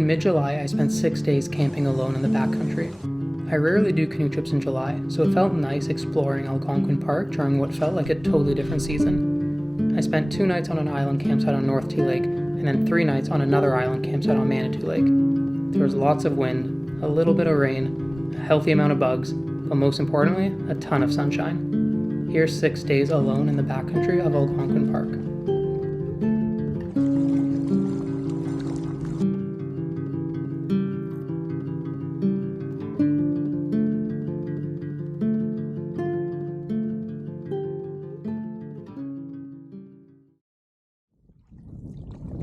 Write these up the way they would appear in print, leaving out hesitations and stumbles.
In mid-July, I spent 6 days camping alone in the backcountry. I rarely do canoe trips in July, so it felt nice exploring Algonquin Park during what felt like a totally different season. I spent 2 nights on an island campsite on North Tea Lake, and then 3 nights on another island campsite on Manitou Lake. There was lots of wind, a little bit of rain, a healthy amount of bugs, but most importantly, a ton of sunshine. Here's 6 days alone in the backcountry of Algonquin Park.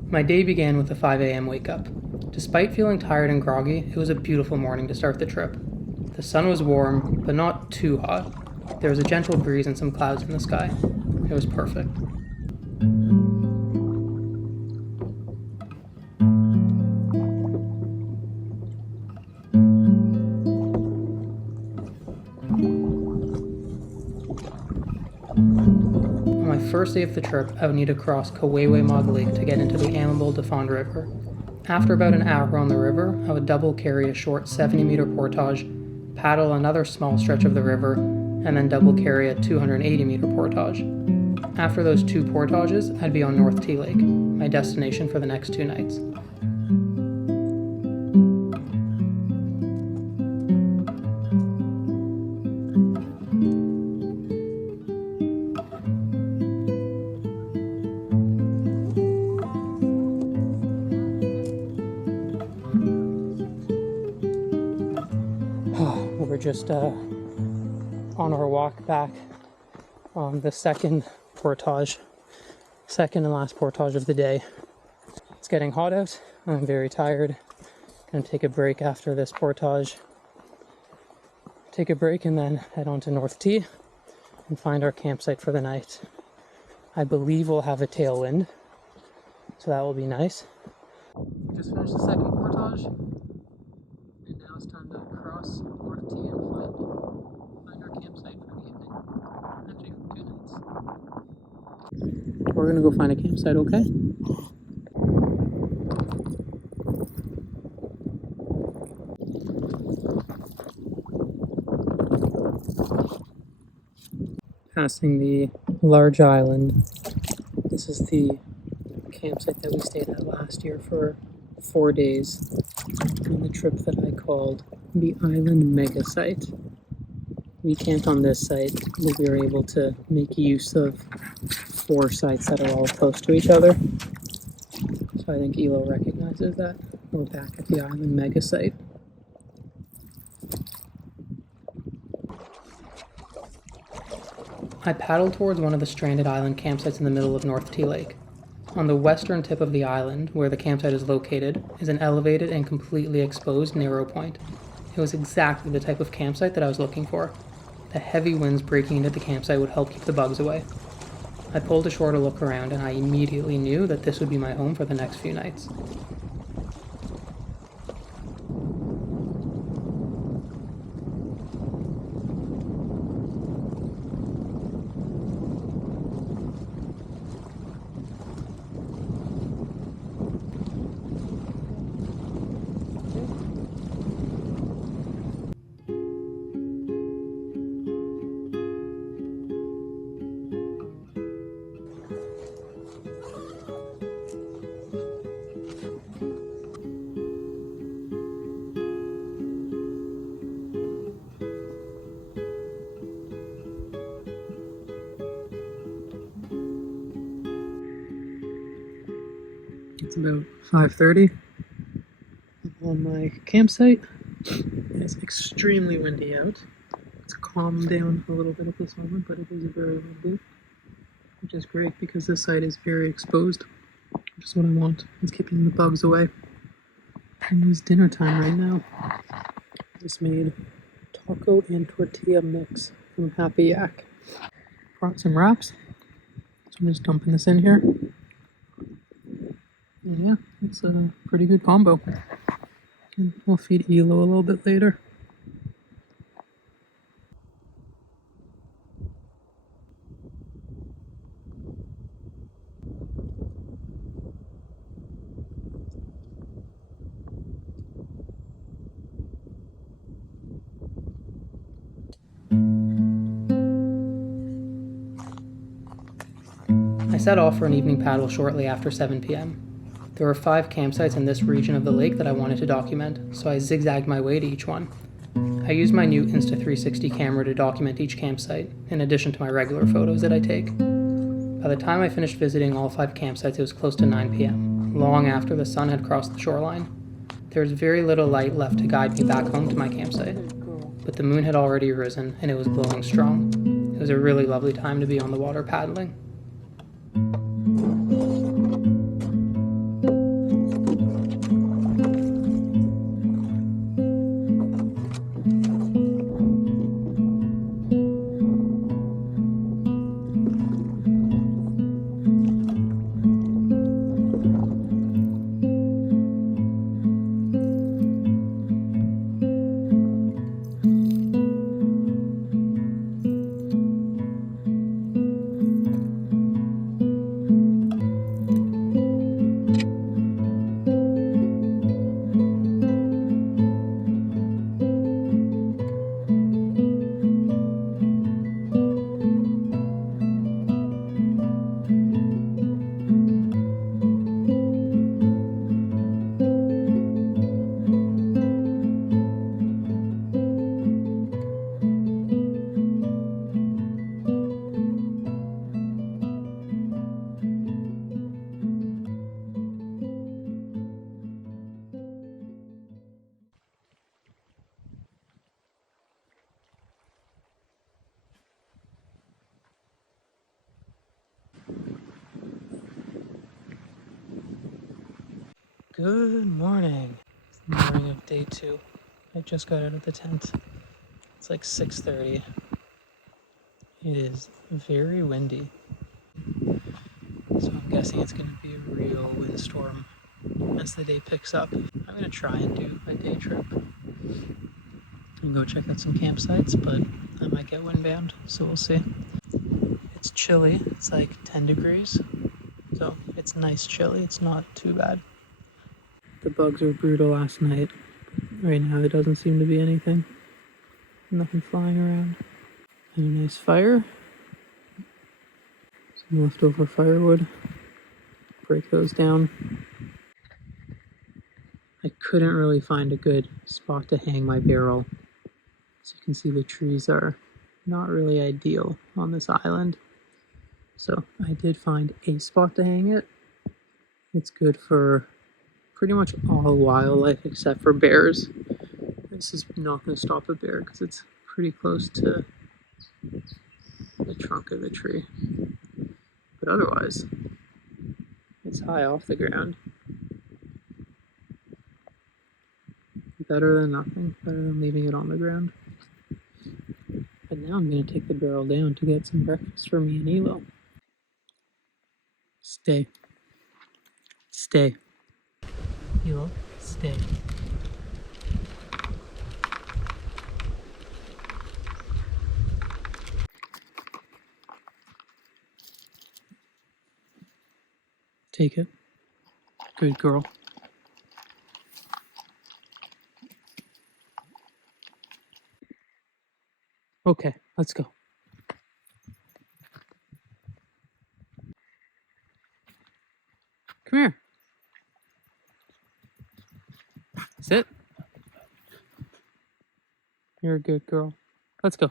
My day began with a 5 a.m. wake up. Despite feeling tired and groggy, it was a beautiful morning to start the trip. The sun was warm, but not too hot. There was a gentle breeze and some clouds in the sky. It was perfect. On my first day of the trip, I would need to cross Kawewe Lake to get into the Amable Defond River. After about an hour on the river, I would double carry a short 70-meter portage, paddle another small stretch of the river, and then double carry a 280-meter portage. After those 2 portages, I'd be on North Tea Lake, my destination for the next 2 nights. We're just on our walk back on the second and last portage of the day. It's getting hot out. I'm very tired. Gonna take a break after this portage. Take a break and then head on to North Tea and find our campsite for the night. I believe we'll have a tailwind, so that will be nice. We just finished the second portage, and now it's time to cross North Tea and find our campsite for the evening. Actually, for 2 nights. We're gonna go find a campsite, okay? Passing the large island. This is the campsite that we stayed at last year for 4 days on the trip that I called the Island Mega Site. We camped on this site, but we were able to make use of 4 sites that are all close to each other. So I think Elo recognizes that we're back at the Island Mega Site. I paddled towards one of the stranded island campsites in the middle of North Tea Lake. On the western tip of the island, where the campsite is located, is an elevated and completely exposed narrow point. It was exactly the type of campsite that I was looking for. The heavy winds breaking into the campsite would help keep the bugs away. I pulled ashore to look around, and I immediately knew that this would be my home for the next few nights. It's about 5:30 on my campsite. It's extremely windy out. It's calmed down a little bit at this moment, but it is very windy, which is great because this site is very exposed, which is what I want. It's keeping the bugs away. And it's dinner time right now. I just made taco and tortilla mix from Happy Yak. Brought some wraps, so I'm just dumping this in here. And yeah, it's a pretty good combo. And we'll feed Elo a little bit later. I set off for an evening paddle shortly after 7 p.m. There were 5 campsites in this region of the lake that I wanted to document, so I zigzagged my way to each one. I used my new Insta360 camera to document each campsite, in addition to my regular photos that I take. By the time I finished visiting all 5 campsites, it was close to 9 p.m., long after the sun had crossed the shoreline. There was very little light left to guide me back home to my campsite, but the moon had already risen and it was glowing strong. It was a really lovely time to be on the water paddling. Good morning. It's the morning of day 2. I just got out of the tent. It's like 6:30. It is very windy. So I'm guessing it's going to be a real windstorm as the day picks up. I'm going to try and do a day trip and go check out some campsites, but I might get windbound, so we'll see. It's chilly. It's like 10 degrees. So it's nice chilly. It's not too bad. The bugs were brutal last night. Right now there doesn't seem to be anything. Nothing flying around. And a nice fire. Some leftover firewood. Break those down. I couldn't really find a good spot to hang my barrel. As you can see, the trees are not really ideal on this island. So I did find a spot to hang it. It's good for pretty much all wildlife except for bears. This is not going to stop a bear because it's pretty close to the trunk of the tree. But otherwise, it's high off the ground. Better than nothing, better than leaving it on the ground. But now I'm going to take the barrel down to get some breakfast for me and Elo. Stay. Stay. Elo, stay. Take it. Good girl. Okay, let's go. Come here. Sit. You're a good girl. Let's go.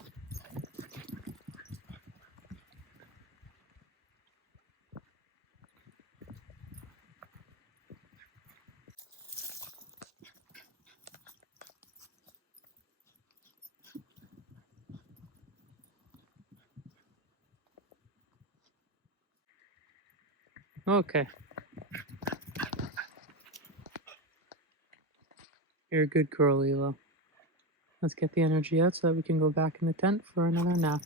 Okay. You're a good girl, Elo. Let's get the energy out so that we can go back in the tent for another nap.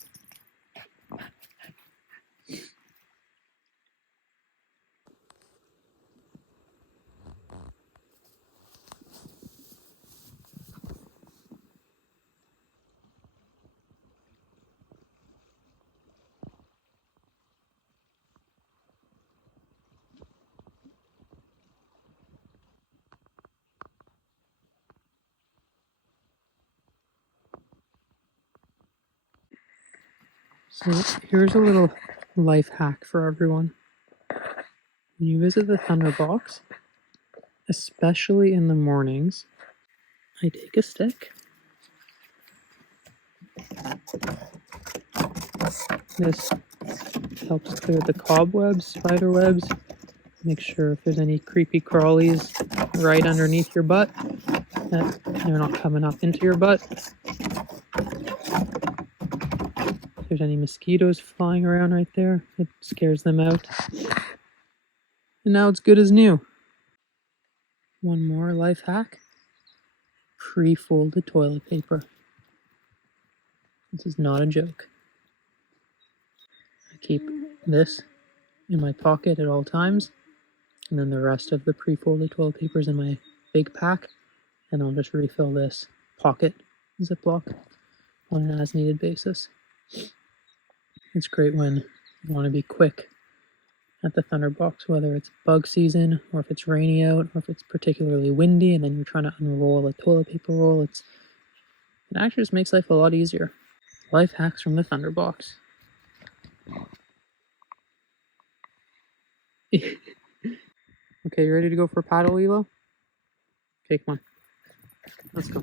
So here's a little life hack for everyone. When you visit the Thunderbox, especially in the mornings, I take a stick. This helps clear the cobwebs, spider webs, make sure if there's any creepy crawlies right underneath your butt, that they're not coming up into your butt. If there's any mosquitoes flying around right there, it scares them out. And now it's good as new. One more life hack. Pre-folded toilet paper. This is not a joke. I keep this in my pocket at all times, and then the rest of the pre-folded toilet paper is in my big pack, and I'll just refill this pocket Ziploc on an as-needed basis. It's great when you want to be quick at the Thunderbox, whether it's bug season, or if it's rainy out, or if it's particularly windy, and then you're trying to unroll a toilet paper roll. It actually just makes life a lot easier. Life hacks from the Thunderbox. Okay, you ready to go for a paddle, Elo? Take one. Let's go.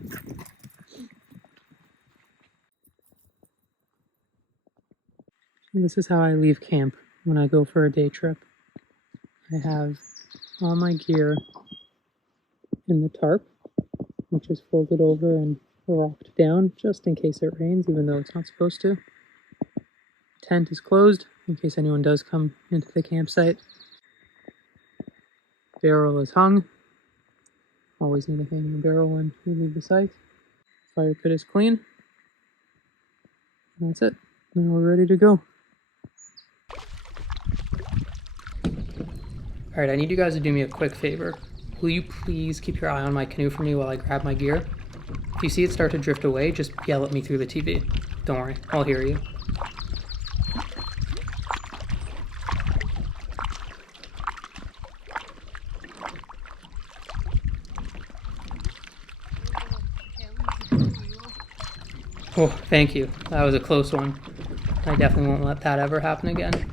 This is how I leave camp when I go for a day trip. I have all my gear in the tarp, which is folded over and rocked down just in case it rains, even though it's not supposed to. Tent is closed in case anyone does come into the campsite. Barrel is hung. Always need to hang the barrel when you leave the site. Fire pit is clean. And that's it. Now we're ready to go. Alright, I need you guys to do me a quick favor. Will you please keep your eye on my canoe for me while I grab my gear? If you see it start to drift away, just yell at me through the TV. Don't worry, I'll hear you. Oh, thank you. That was a close one. I definitely won't let that ever happen again.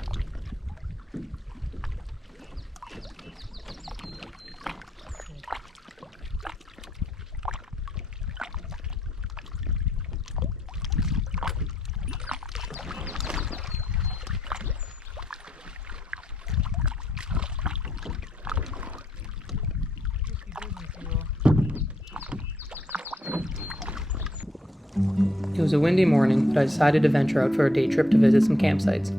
It was a windy morning, but I decided to venture out for a day trip to visit some campsites.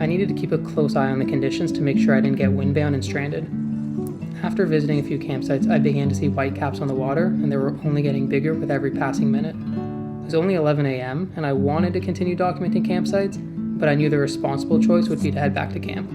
I needed to keep a close eye on the conditions to make sure I didn't get windbound and stranded. After visiting a few campsites, I began to see whitecaps on the water, and they were only getting bigger with every passing minute. It was only 11 a.m., and I wanted to continue documenting campsites, but I knew the responsible choice would be to head back to camp.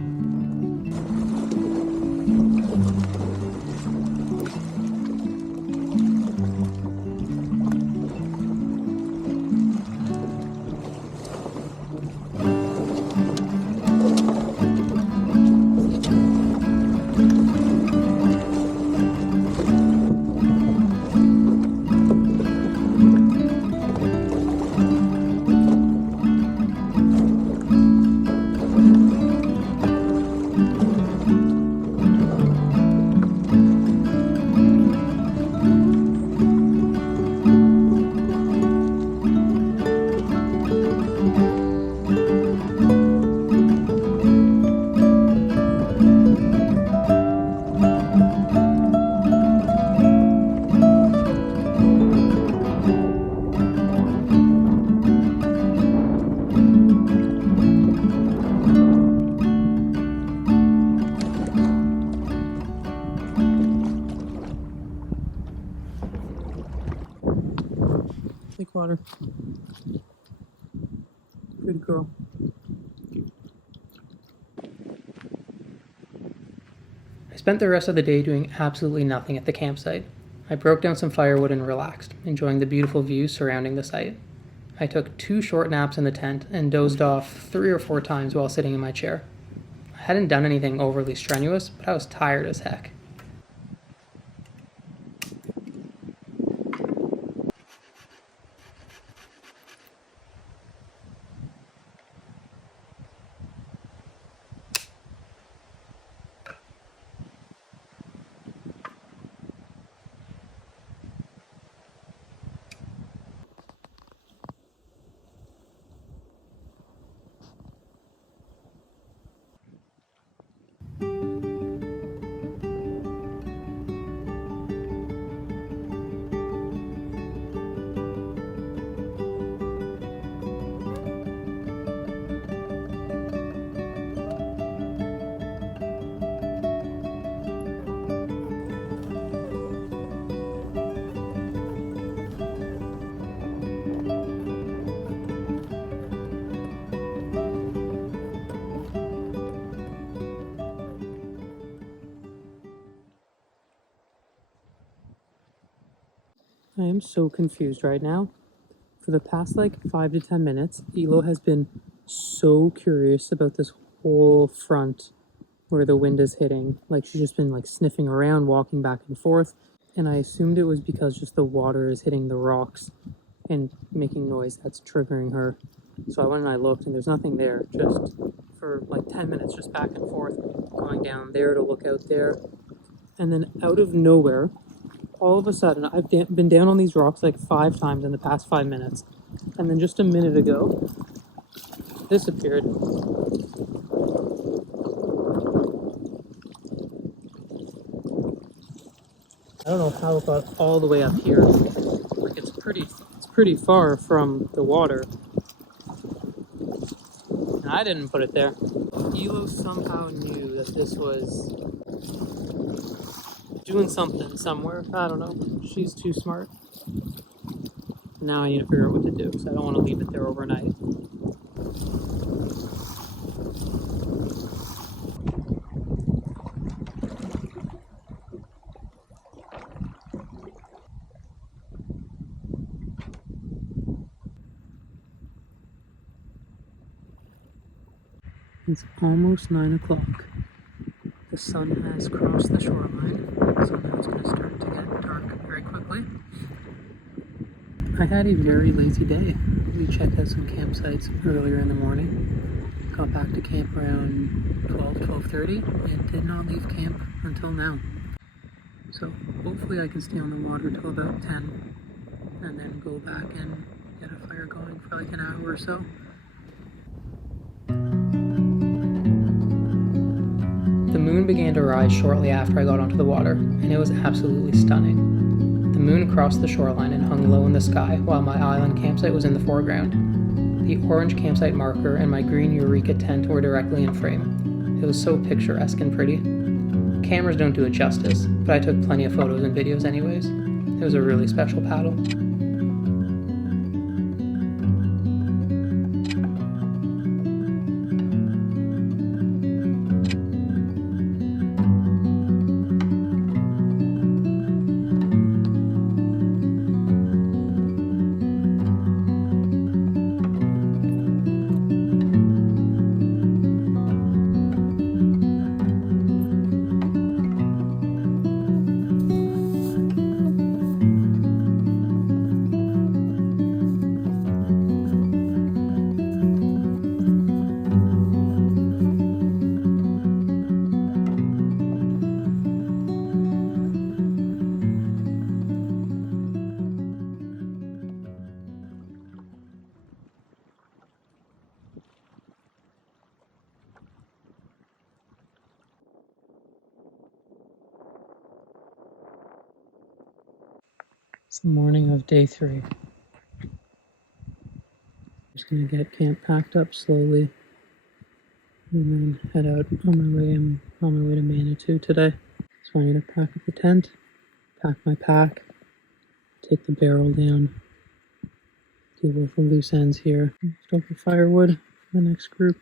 Take water. Good girl. I spent the rest of the day doing absolutely nothing at the campsite. I broke down some firewood and relaxed, enjoying the beautiful views surrounding the site. I took 2 short naps in the tent and dozed off 3 or 4 times while sitting in my chair. I hadn't done anything overly strenuous, but I was tired as heck. I am so confused right now. For the past like 5 to 10 minutes, Elo has been so curious about this whole front where the wind is hitting. Like she's just been like sniffing around, walking back and forth. And I assumed it was because just the water is hitting the rocks and making noise that's triggering her. So I went and I looked and there's nothing there, just for like 10 minutes, just back and forth, going down there to look out there. And then out of nowhere, all of a sudden, I've been down on these rocks like 5 times in the past 5 minutes. And then just a minute ago, this appeared. I don't know how it got all the way up here. Like it's pretty far from the water. And I didn't put it there. Elo somehow knew that this was doing something somewhere. I don't know. She's too smart. Now I need to figure out what to do because I don't want to leave it there overnight. It's almost 9 o'clock. The sun has crossed the shoreline, so now it's going to start to get dark very quickly. I had a very lazy day. We checked out some campsites earlier in the morning, got back to camp around 12:30, and did not leave camp until now. So hopefully I can stay on the water till about 10, and then go back and get a fire going for like an hour or so. The moon began to rise shortly after I got onto the water, and it was absolutely stunning. The moon crossed the shoreline and hung low in the sky while my island campsite was in the foreground. The orange campsite marker and my green Eureka tent were directly in frame. It was so picturesque and pretty. Cameras don't do it justice, but I took plenty of photos and videos anyways. It was a really special paddle. It's the morning of day 3. I'm just gonna get camp packed up slowly and then head out on my way. I'm on my way to Manitou today. So I need to pack up the tent, pack my pack, take the barrel down, deal with the loose ends here, lift up the firewood for the next group.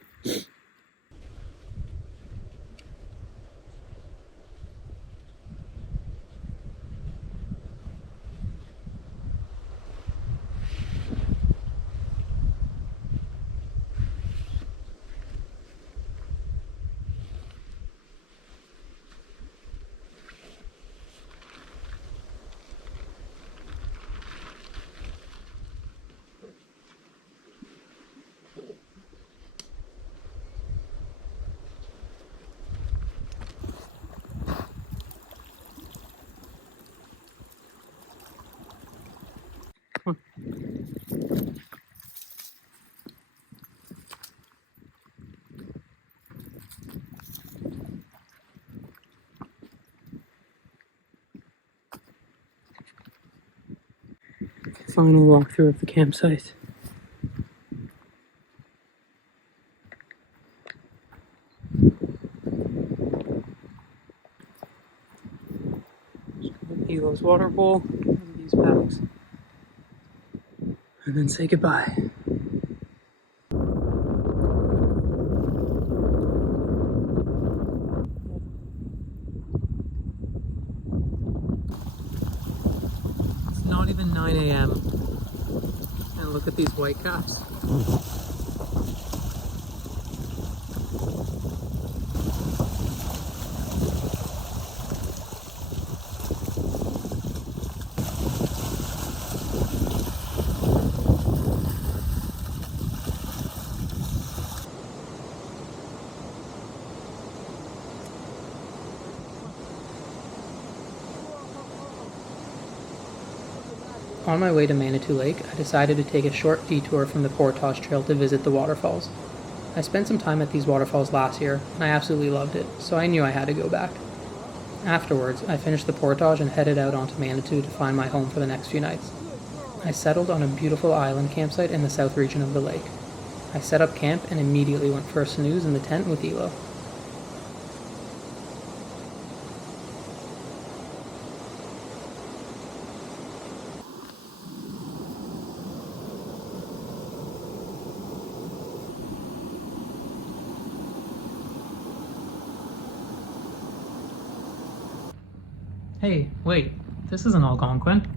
Final walkthrough of the campsite. Elo's water bowl, and these bags, and then say goodbye. It's not even 9 a.m. And look at these whitecaps. On my way to Manitou Lake, I decided to take a short detour from the Portage Trail to visit the waterfalls. I spent some time at these waterfalls last year, and I absolutely loved it, so I knew I had to go back. Afterwards, I finished the Portage and headed out onto Manitou to find my home for the next few nights. I settled on a beautiful island campsite in the south region of the lake. I set up camp and immediately went for a snooze in the tent with Elo. Hey, wait, this isn't Algonquin.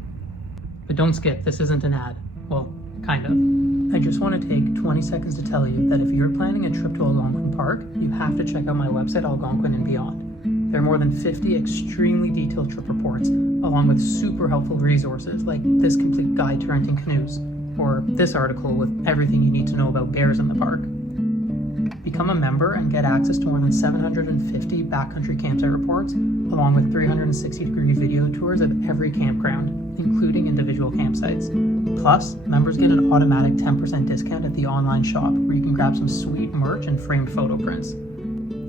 But don't skip, this isn't an ad. Well, kind of. I just want to take 20 seconds to tell you that if you're planning a trip to Algonquin Park, you have to check out my website, Algonquin and Beyond. There are more than 50 extremely detailed trip reports, along with super helpful resources like this complete guide to renting canoes, or this article with everything you need to know about bears in the park. Become a member and get access to more than 750 backcountry campsite reports, along with 360-degree video tours of every campground, including individual campsites. Plus, members get an automatic 10% discount at the online shop, where you can grab some sweet merch and framed photo prints.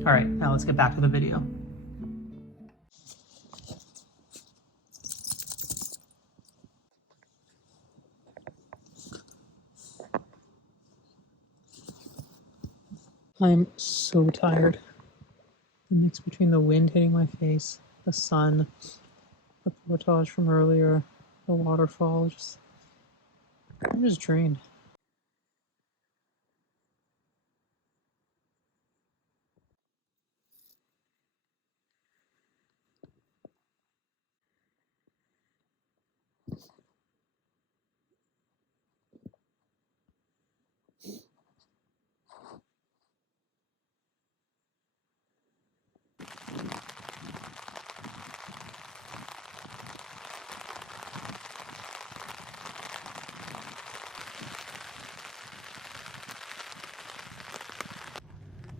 Alright, now let's get back to the video. I'm so tired. The mix between the wind hitting my face, the sun, the portage from earlier, the waterfall, I'm just drained.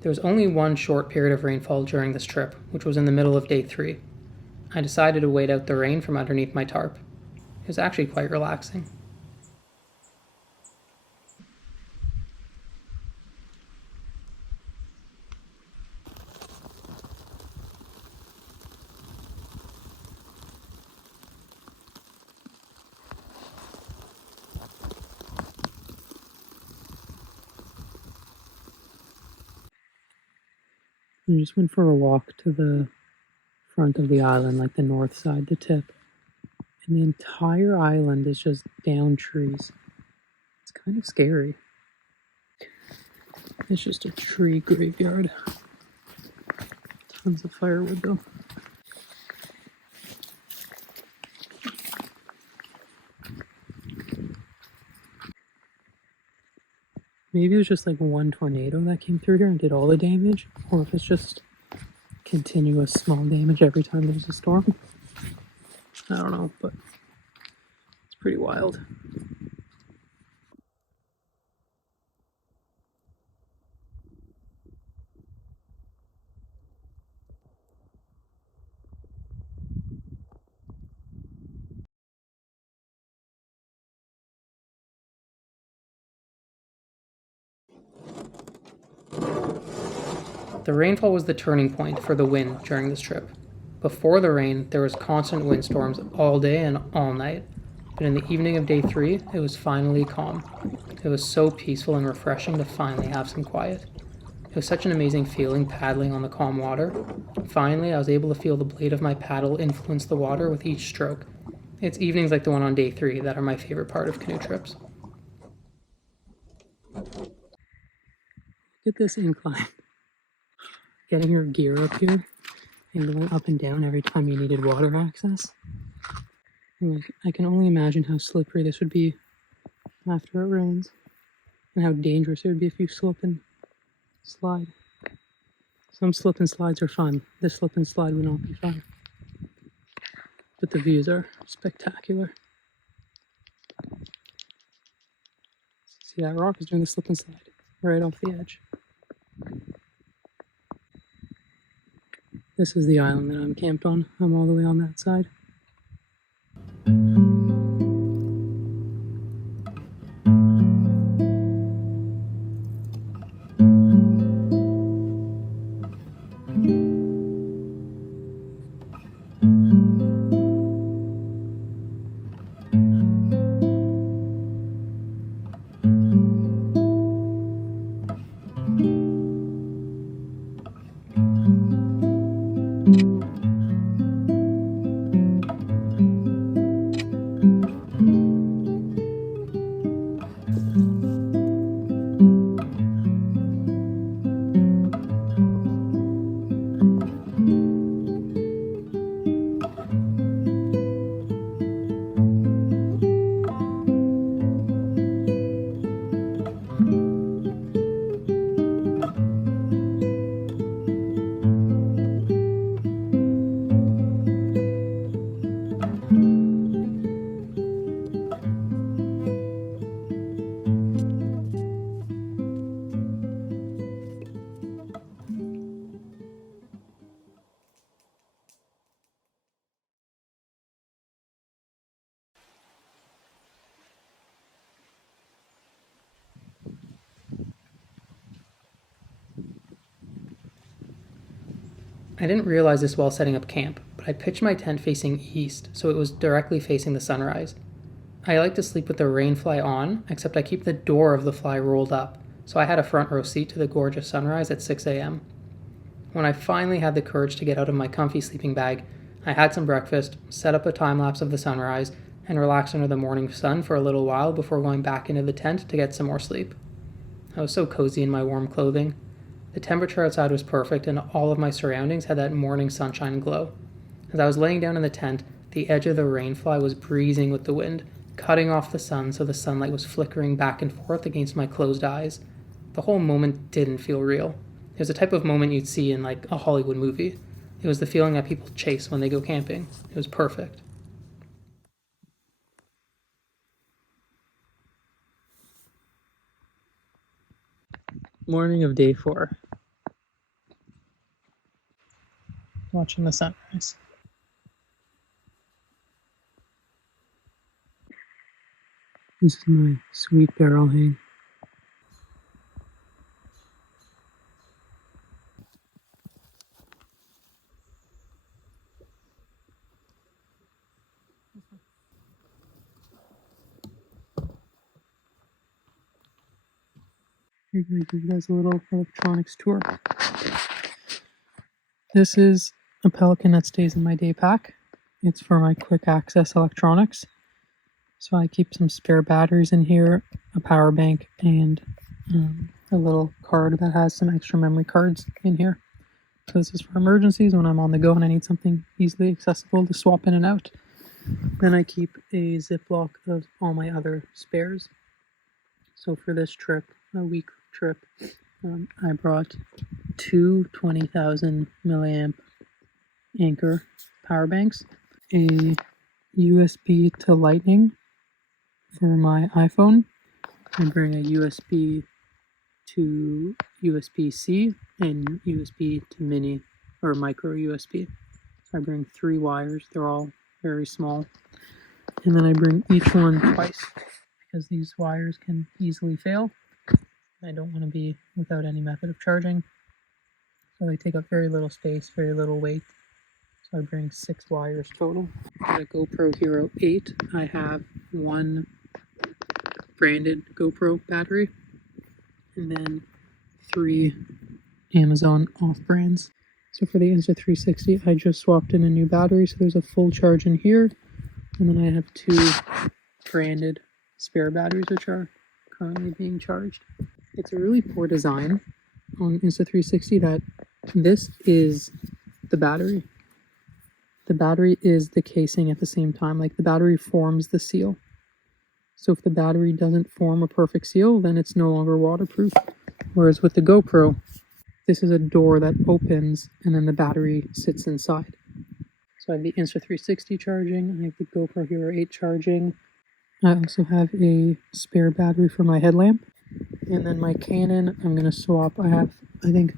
There was only one short period of rainfall during this trip, which was in the middle of day 3. I decided to wait out the rain from underneath my tarp. It was actually quite relaxing. I just went for a walk to the front of the island, like the north side, the tip. And the entire island is just down trees. It's kind of scary. It's just a tree graveyard. Tons of firewood though. Maybe it was just like one tornado that came through here and did all the damage, or if it's just continuous small damage every time there's a storm. I don't know, but it's pretty wild. The rainfall was the turning point for the wind during this trip. Before the rain, there was constant windstorms all day and all night, but in the evening of day 3, it was finally calm. It was so peaceful and refreshing to finally have some quiet. It was such an amazing feeling paddling on the calm water. Finally, I was able to feel the blade of my paddle influence the water with each stroke. It's evenings like the one on day 3 that are my favorite part of canoe trips. Look at this incline. Getting your gear up here and going up and down every time you needed water access. Like, I can only imagine how slippery this would be after it rains, and how dangerous it would be if you slip and slide. Some slip and slides are fun. This slip and slide would not be fun. But the views are spectacular. See, that rock is doing the slip and slide right off the edge. This is the island that I'm camped on. I'm all the way on that side. I didn't realize this while setting up camp, but I pitched my tent facing east, so it was directly facing the sunrise. I like to sleep with the rain fly on, except I keep the door of the fly rolled up, so I had a front row seat to the gorgeous sunrise at 6 a.m. When I finally had the courage to get out of my comfy sleeping bag, I had some breakfast, set up a time lapse of the sunrise, and relaxed under the morning sun for a little while before going back into the tent to get some more sleep. I was so cozy in my warm clothing. The temperature outside was perfect, and all of my surroundings had that morning sunshine glow. As I was laying down in the tent, the edge of the rainfly was breezing with the wind, cutting off the sun so the sunlight was flickering back and forth against my closed eyes. The whole moment didn't feel real. It was the type of moment you'd see in like a Hollywood movie. It was the feeling that people chase when they go camping. It was perfect. Morning of day 4. Watching the sunrise. This is my sweet barrel hang. Here's going to give you guys a little electronics tour. This is a Pelican that stays in my day pack. It's for my quick access electronics. So I keep some spare batteries in here, a power bank, and a little card that has some extra memory cards in here. So this is for emergencies when I'm on the go and I need something easily accessible to swap in and out. Then I keep a Ziploc of all my other spares. So for this trip, a week trip, I brought two 20,000 milliamp Anchor power banks, a USB to Lightning for my iPhone. I bring a USB to USB-C and USB to mini or micro USB. So I bring 3 wires. They're all very small. And then I bring each one twice because these wires can easily fail. I don't want to be without any method of charging. So they take up very little space, very little weight. So I bring 6 wires total. For the GoPro Hero 8, I have 1 branded GoPro battery and then 3 Amazon off-brands. So for the Insta360, I just swapped in a new battery, so there's a full charge in here. And then I have 2 branded spare batteries, which are currently being charged. It's a really poor design on Insta360 that this is the battery. the battery is the casing at the same time. Like the battery forms the seal. So if the battery doesn't form a perfect seal, then it's no longer waterproof. Whereas with the GoPro, this is a door that opens and then the battery sits inside. So I have the Insta360 charging, I have the GoPro Hero 8 charging. I also have a spare battery for my headlamp. And then my Canon, I'm going to swap. I have, I think,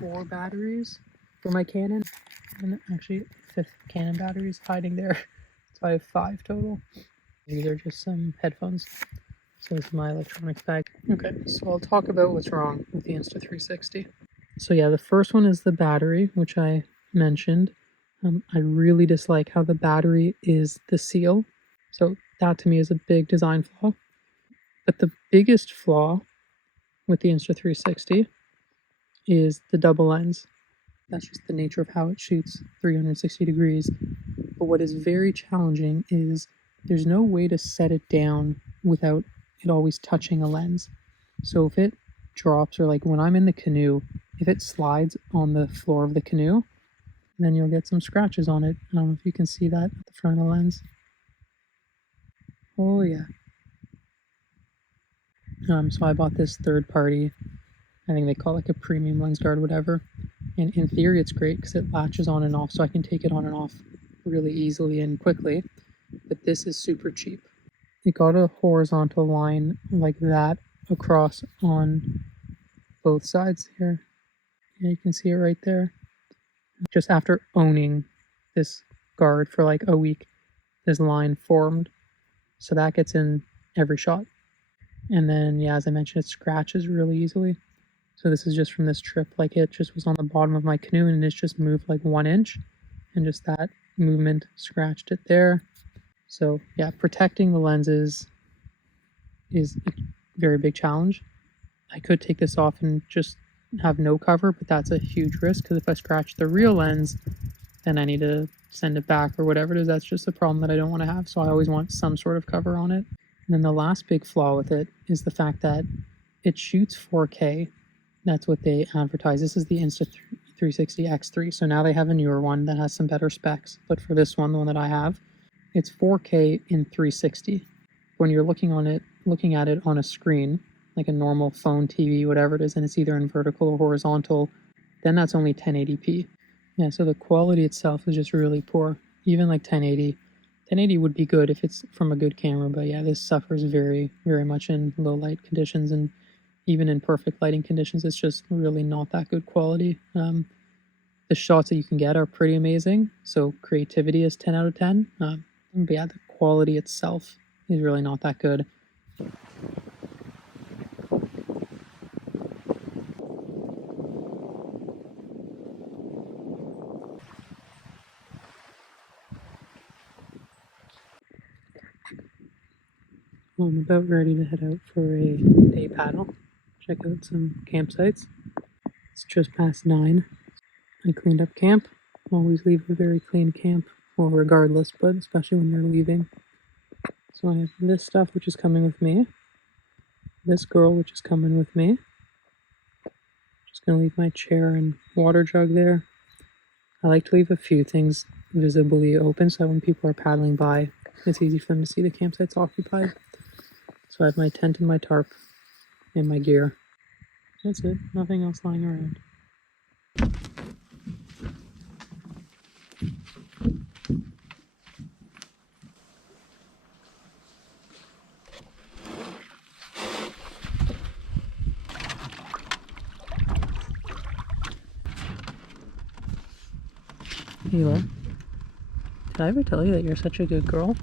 4 batteries for my Canon. And actually, 5th Canon batteries hiding there. So I have 5 total. These are just some headphones. So this is my electronics bag. Okay, so I'll talk about what's wrong with the Insta360. So yeah, the first one is the battery, which I mentioned. I really dislike how the battery is the seal. So that to me is a big design flaw. But the biggest flaw with the Insta360 is the double lens. That's just the nature of how it shoots 360 degrees. But what is very challenging is there's no way to set it down without it always touching a lens. So if it drops, or like when I'm in the canoe, if it slides on the floor of the canoe, then you'll get some scratches on it. I don't know if you can see that at the front of the lens. Oh yeah. So I bought this third party, I think they call it like a premium lens guard, whatever. And in theory, it's great because it latches on and off, so I can take it on and off really easily and quickly. But this is super cheap. It got a horizontal line like that across on both sides here. Yeah, you can see it right there. Just after owning this guard for like a week, this line formed. So that gets in every shot. And then, yeah, as I mentioned, it scratches really easily. So this is just from this trip. Like it just was on the bottom of my canoe and it's just moved like 1 inch. And just that movement scratched it there. So yeah, protecting the lenses is a very big challenge. I could take this off and just have no cover, but that's a huge risk because if I scratch the real lens, then I need to send it back or whatever it is. That's just a problem that I don't want to have. So I always want some sort of cover on it. And then the last big flaw with it is the fact that it shoots 4K. That's what they advertise. This is the Insta360 X3. So now they have a newer one that has some better specs. But for this one, the one that I have, it's 4K in 360. When you're looking at it on a screen, like a normal phone, TV, whatever it is, and it's either in vertical or horizontal, then that's only 1080p. Yeah, so the quality itself is just really poor. Even like 1080. 1080 would be good if it's from a good camera, but yeah, this suffers very, very much in low light conditions, and even in perfect lighting conditions, it's just really not that good quality. The shots that you can get are pretty amazing, so creativity is 10 out of 10. But yeah, the quality itself is really not that good. I'm about ready to head out for a day paddle, check out some campsites. It's just past 9. I cleaned up camp. Always leave a very clean camp, well, regardless, but especially when you're leaving. So I have this stuff, which is coming with me. This girl, which is coming with me. Just gonna leave my chair and water jug there. I like to leave a few things visibly open so when people are paddling by, it's easy for them to see the campsite's occupied. So I have my tent and my tarp and my gear. That's it. Nothing else lying around. Hila, did I ever tell you that you're such a good girl?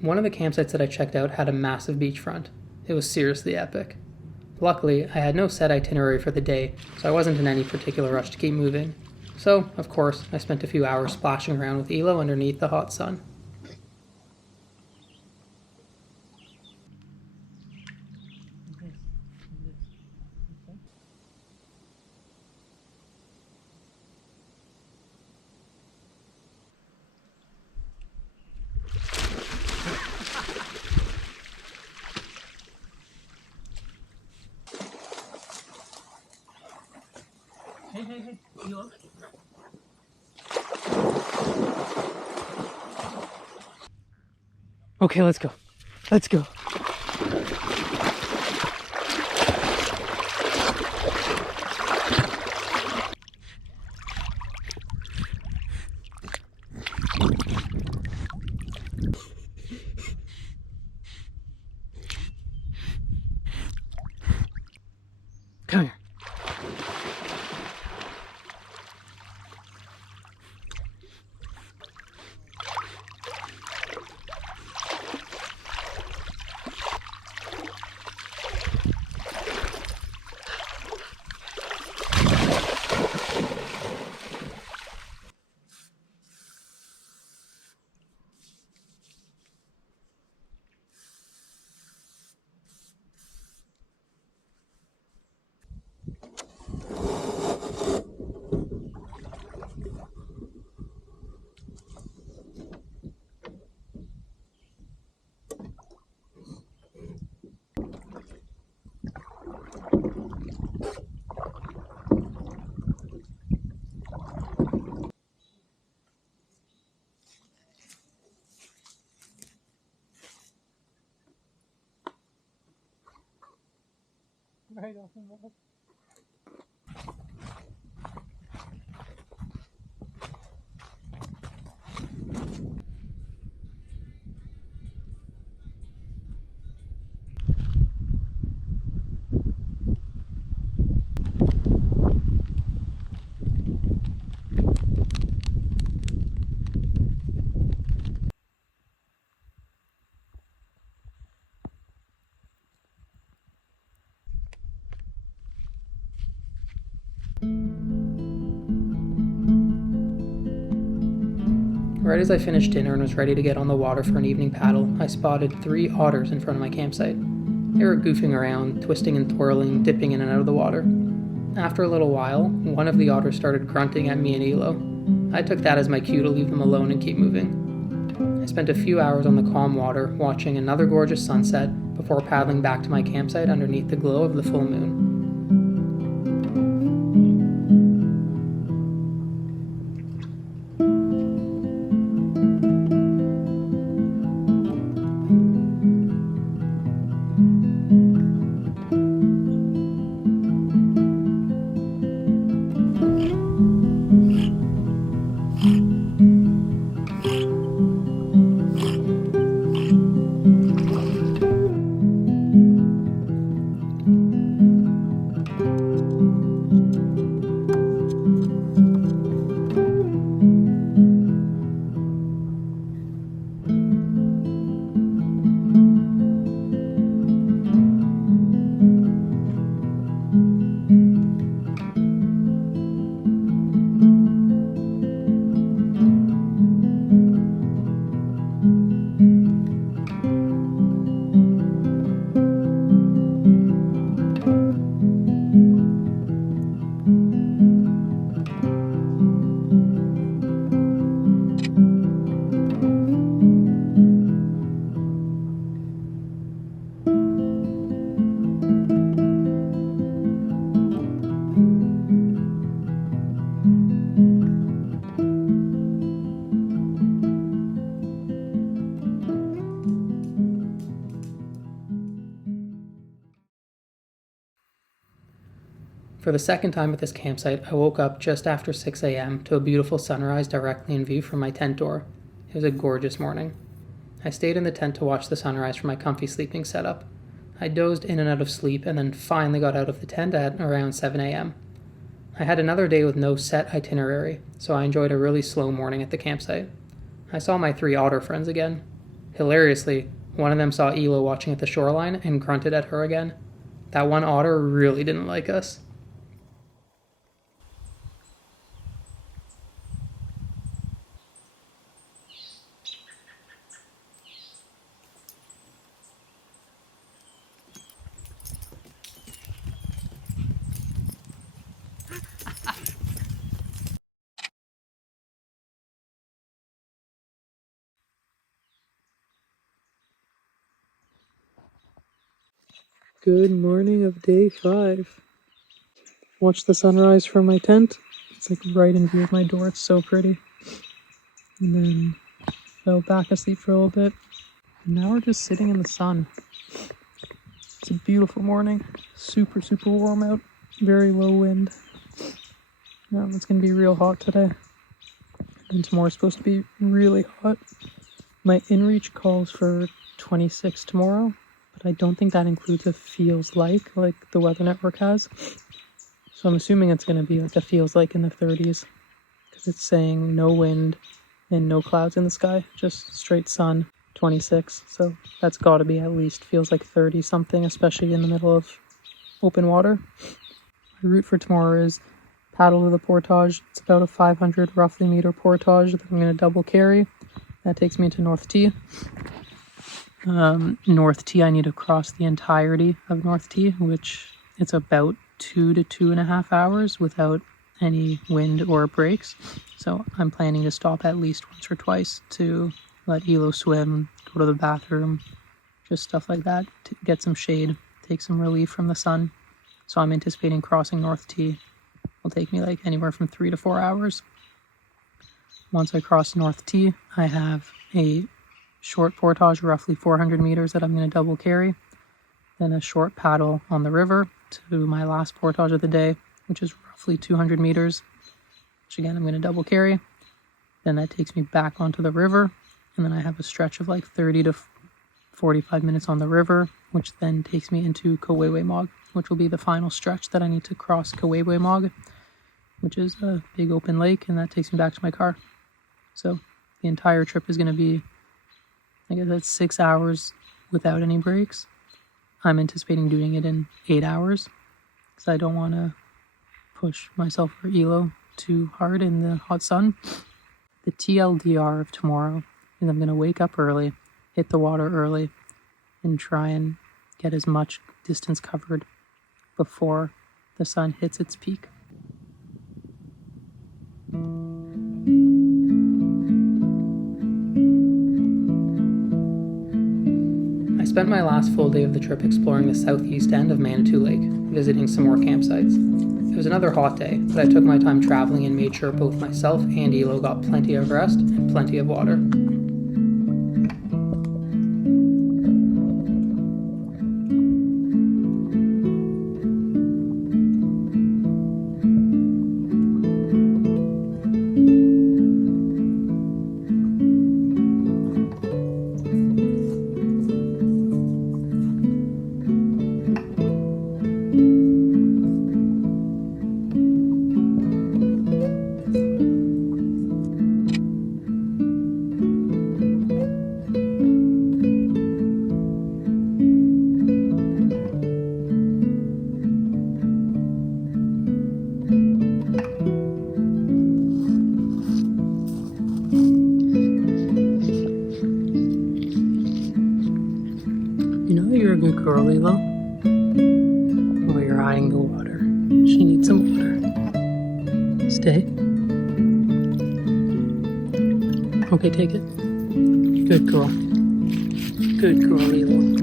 One of the campsites that I checked out had a massive beachfront. It was seriously epic. Luckily, I had no set itinerary for the day, so I wasn't in any particular rush to keep moving. So, of course, I spent a few hours splashing around with Elo underneath the hot sun. Hey, you up? Okay, let's go. Let's go. Come here. Right off the wall. Right as I finished dinner and was ready to get on the water for an evening paddle, I spotted 3 otters in front of my campsite. They were goofing around, twisting and twirling, dipping in and out of the water. After a little while, one of the otters started grunting at me and Elo. I took that as my cue to leave them alone and keep moving. I spent a few hours on the calm water, watching another gorgeous sunset, before paddling back to my campsite underneath the glow of the full moon. For the second time at this campsite, I woke up just after 6 a.m. to a beautiful sunrise directly in view from my tent door. It was a gorgeous morning. I stayed in the tent to watch the sunrise from my comfy sleeping setup. I dozed in and out of sleep and then finally got out of the tent at around 7 a.m. I had another day with no set itinerary, so I enjoyed a really slow morning at the campsite. I saw my 3 otter friends again. Hilariously, one of them saw Elo watching at the shoreline and grunted at her again. That one otter really didn't like us. Good morning of day 5. watch the sunrise from my tent. It's like right in view of my door. It's so pretty. And then fell back asleep for a little bit. And now we're just sitting in the sun. It's a beautiful morning. Super, super warm out. Very low wind. It's going to be real hot today. And tomorrow's supposed to be really hot. My inReach calls for 26 tomorrow, but I don't think that includes a feels like the Weather Network has. So I'm assuming it's going to be like a feels like in the 30s, because it's saying no wind and no clouds in the sky, just straight sun, 26. So that's got to be at least feels like 30 something, especially in the middle of open water. My route for tomorrow is paddle to the portage. It's about a 500 roughly meter portage that I'm going to double carry. That takes me into North T. North T, I need to cross the entirety of North T, which it's about 2 to 2.5 hours without any wind or breaks. So I'm planning to stop at least once or twice to let Elo swim, go to the bathroom, just stuff like that, to get some shade, take some relief from the sun. So I'm anticipating crossing North T will take me like anywhere from 3 to 4 hours. Once I cross North T, I have a short portage, roughly 400 meters, that I'm going to double carry. Then a short paddle on the river to my last portage of the day, which is roughly 200 meters, which again I'm going to double carry. Then that takes me back onto the river, and then I have a stretch of like 30 to 45 minutes on the river, which then takes me into Kawewe-Mog, which will be the final stretch that I need to cross Kawewe-Mog, which is a big open lake, and that takes me back to my car. So the entire trip is going to be, I guess that's 6 hours without any breaks. I'm anticipating doing it in 8 hours because I don't want to push myself or Elo too hard in the hot sun. The TLDR of tomorrow is I'm going to wake up early, hit the water early, and try and get as much distance covered before the sun hits its peak. I spent my last full day of the trip exploring the southeast end of Manitou Lake, visiting some more campsites. It was another hot day, but I took my time traveling and made sure both myself and Elo got plenty of rest and plenty of water. You're a good girl, Elo. Oh, you're eyeing the water. She needs some water. Stay. Okay, take it. Good girl. Good girl, Elo.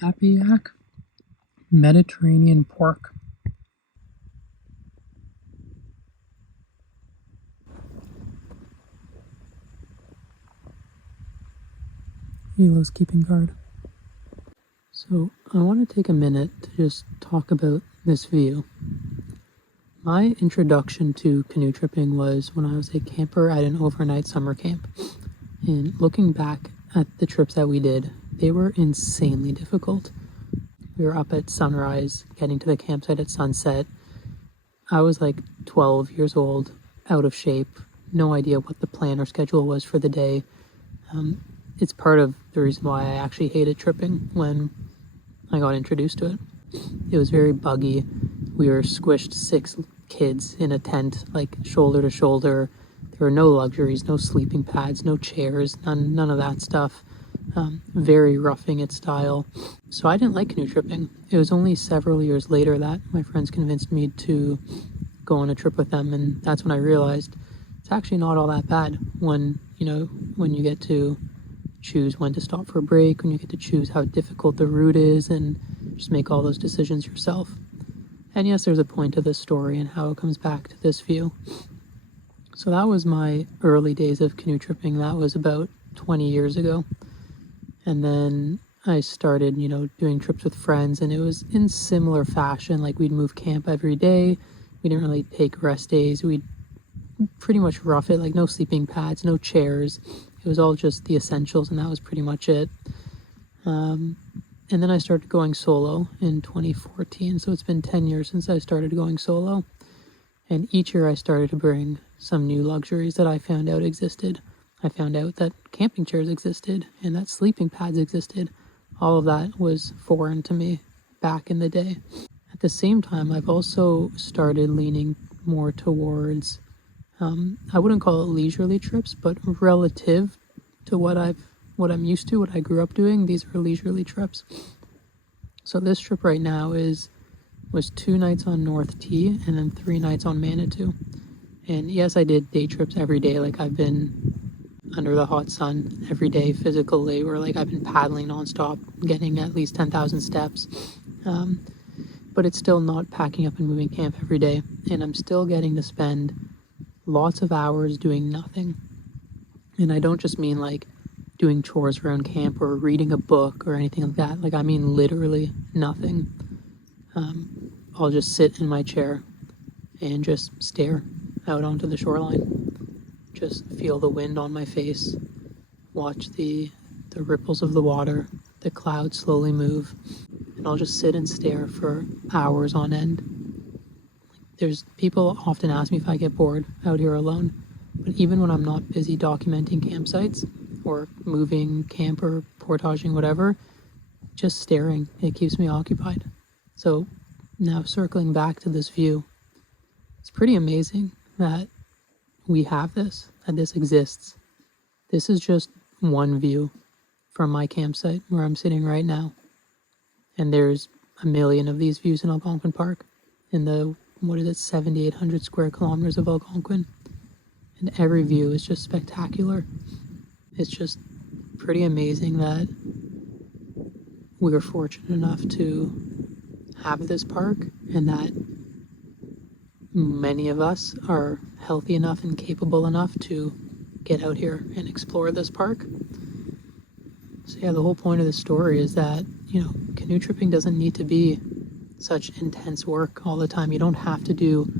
Happy Yak Mediterranean pork. Elo's keeping guard. So I want to take a minute to just talk about this view. My introduction to canoe tripping was when I was a camper at an overnight summer camp. And looking back at the trips that we did, they were insanely difficult. We were up at sunrise, getting to the campsite at sunset. I was like 12 years old, out of shape, no idea what the plan or schedule was for the day. It's part of the reason why I actually hated tripping when I got introduced to it. It was very buggy. We were squished 6 kids in a tent, like shoulder to shoulder. There were no luxuries, no sleeping pads, no chairs, none of that stuff. Very roughing it style. So I didn't like canoe tripping. It was only several years later that my friends convinced me to go on a trip with them, and that's when I realized it's actually not all that bad when you get to choose when to stop for a break, when you get to choose how difficult the route is, and just make all those decisions yourself. And yes, there's a point to this story and how it comes back to this view. So that was my early days of canoe tripping. That was about 20 years ago. And then I started, doing trips with friends, and it was in similar fashion. Like, we'd move camp every day. We didn't really take rest days. We'd pretty much rough it, like no sleeping pads, no chairs. It was all just the essentials, and that was pretty much it. And then I started going solo in 2014. So it's been 10 years since I started going solo. And each year I started to bring some new luxuries that I found out existed. I found out that camping chairs existed and that sleeping pads existed. All of that was foreign to me back in the day. At the same time, I've also started leaning more towards, I wouldn't call it leisurely trips, but relative to what I'm used to, what I grew up doing, these are leisurely trips. So this trip right now was 2 nights on North T and then 3 nights on Manitou. And yes, I did day trips every day. Like, I've been under the hot sun every day, physical labor. Like, I've been paddling nonstop, getting at least 10,000 steps. But it's still not packing up and moving camp every day. And I'm still getting to spend lots of hours doing nothing. And I don't just mean like doing chores around camp or reading a book or anything like that. Like, I mean literally nothing. I'll just sit in my chair and just stare out onto the shoreline. Just feel the wind on my face, watch the ripples of the water, the clouds slowly move, and I'll just sit and stare for hours on end. There's people often ask me if I get bored out here alone, but even when I'm not busy documenting campsites or moving camp or portaging, whatever, just staring, it keeps me occupied. So now circling back to this view, it's pretty amazing that we have this, that this exists. This is just one view from my campsite where I'm sitting right now. And there's a million of these views in Algonquin Park, in the, 7,800 square kilometers of Algonquin. And every view is just spectacular. It's just pretty amazing that we were fortunate enough to have this park, and that many of us are healthy enough and capable enough to get out here and explore this park. So yeah, the whole point of the story is that, canoe tripping doesn't need to be such intense work all the time. You don't have to do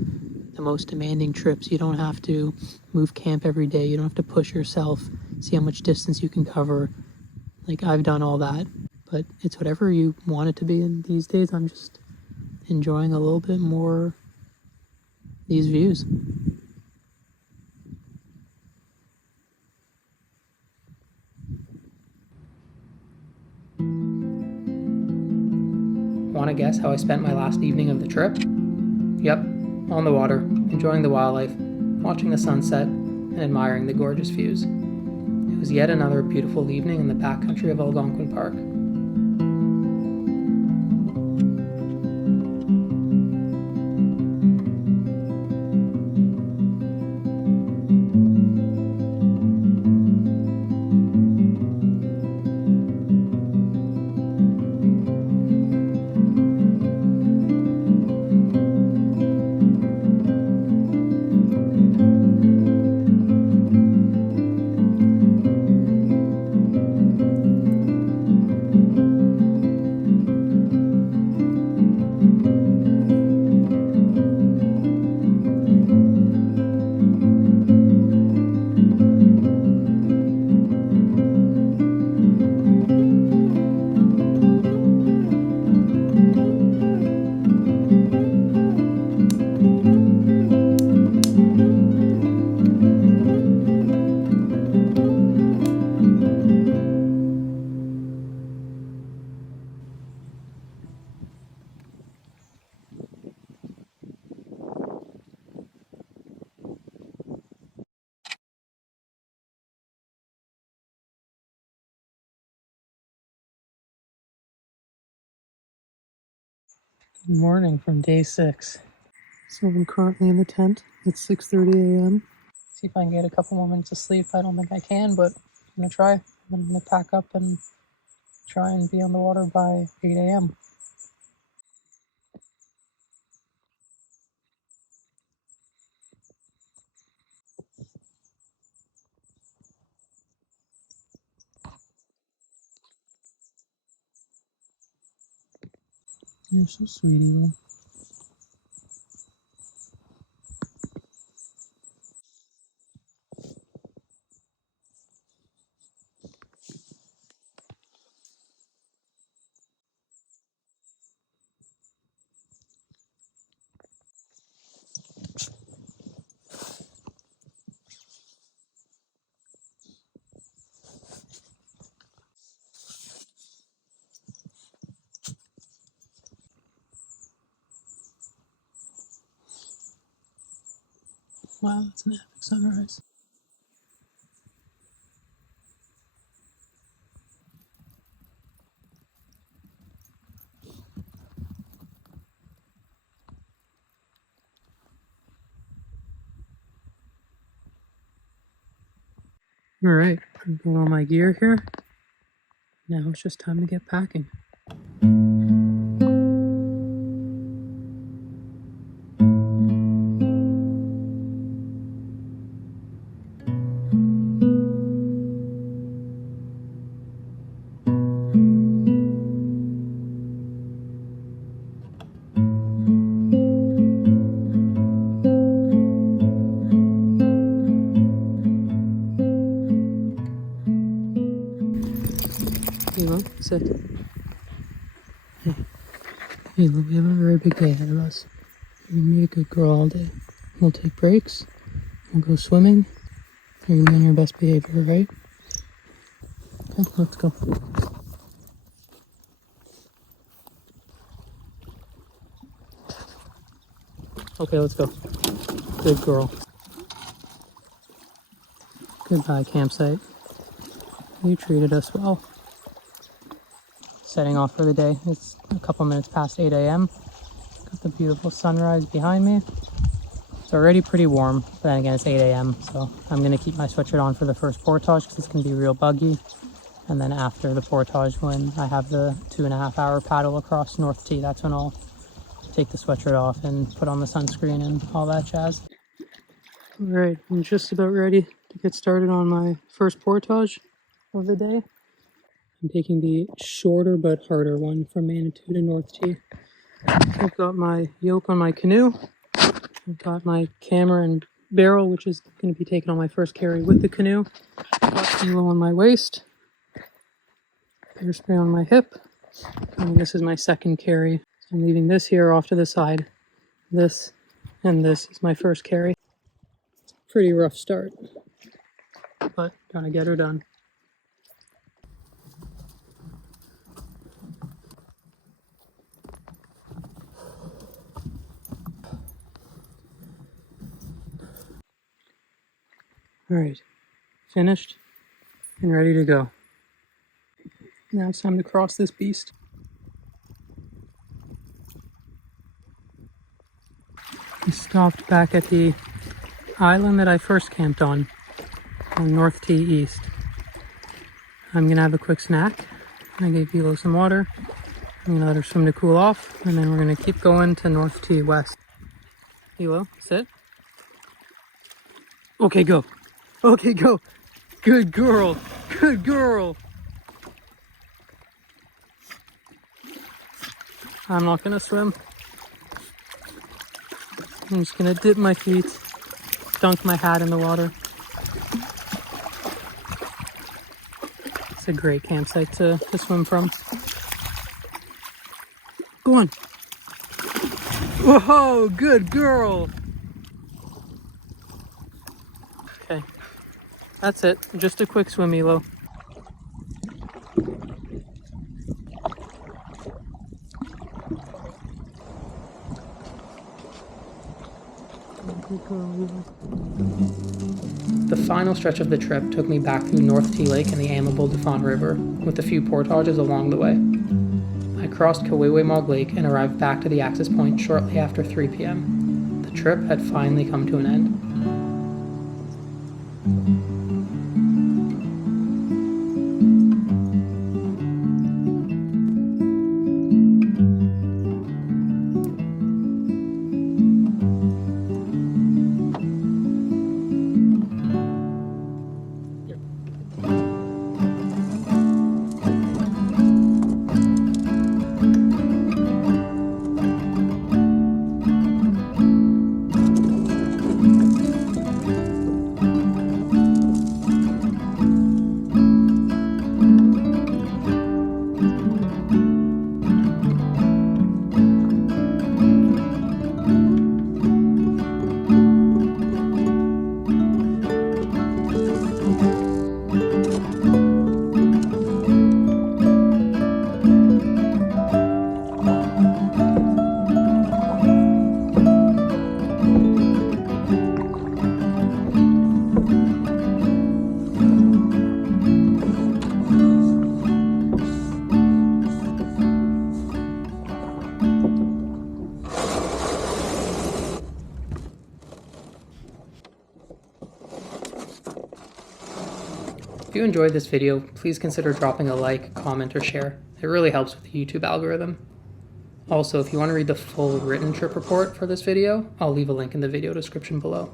the most demanding trips. You don't have to move camp every day. You don't have to push yourself, see how much distance you can cover. Like, I've done all that, but it's whatever you want it to be. And these days I'm just enjoying a little bit more these views. Want to guess how I spent my last evening of the trip? Yep, on the water, enjoying the wildlife, watching the sunset, and admiring the gorgeous views. It was yet another beautiful evening in the backcountry of Algonquin Park. Good morning from day 6. So I'm currently in the tent. It's 6:30 a.m. See if I can get a couple more minutes of sleep. I don't think I can, but I'm gonna try. I'm gonna pack up and try and be on the water by 8 a.m. You're so sweet, Eva. Wow, that's an epic sunrise. Alright, I've got all my gear here. Now it's just time to get packing. Eva, sit. Hey, Eva, we have a very big day ahead of us. You're gonna be a good girl all day. We'll take breaks. We'll go swimming. You're gonna be on your best behavior, right? Okay, let's go. Okay, let's go. Good girl. Goodbye, campsite. You treated us well. Setting off for the day. It's a couple minutes past 8 a.m. Got the beautiful sunrise behind me. It's already pretty warm, but then again, it's 8 a.m. So I'm going to keep my sweatshirt on for the first portage because it's going to be real buggy. And then after the portage, when I have the 2.5-hour paddle across North T, that's when I'll take the sweatshirt off and put on the sunscreen and all that jazz. All right, I'm just about ready to get started on my first portage of the day. I'm taking the shorter but harder one from Manitou to North T. I've got my yoke on my canoe. I've got my camera and barrel, which is going to be taken on my first carry with the canoe. I've got halo on my waist. Bear spray on my hip. And this is my second carry. I'm leaving this here off to the side. This and this is my first carry. Pretty rough start, but gonna get her done. All right, finished and ready to go. Now it's time to cross this beast. We stopped back at the island that I first camped on North T East. I'm gonna have a quick snack. I gave Hilo some water. I'm gonna let her swim to cool off, and then we're gonna keep going to North T West. Hilo, sit. Okay, go. Okay, go. Good girl. Good girl. I'm not gonna swim. I'm just gonna dip my feet, dunk my hat in the water. It's a great campsite to swim from. Go on. Whoa, good girl. Okay, that's it. Just a quick swim, Elo. The final stretch of the trip took me back through North T Lake and the Amable Dufont River, with a few portages along the way. I crossed Kawiwimog Lake and arrived back to the access point shortly after 3 p.m. The trip had finally come to an end. If you enjoyed this video, please consider dropping a like, comment, or share. It really helps with the YouTube algorithm. Also, if you want to read the full written trip report for this video, I'll leave a link in the video description below.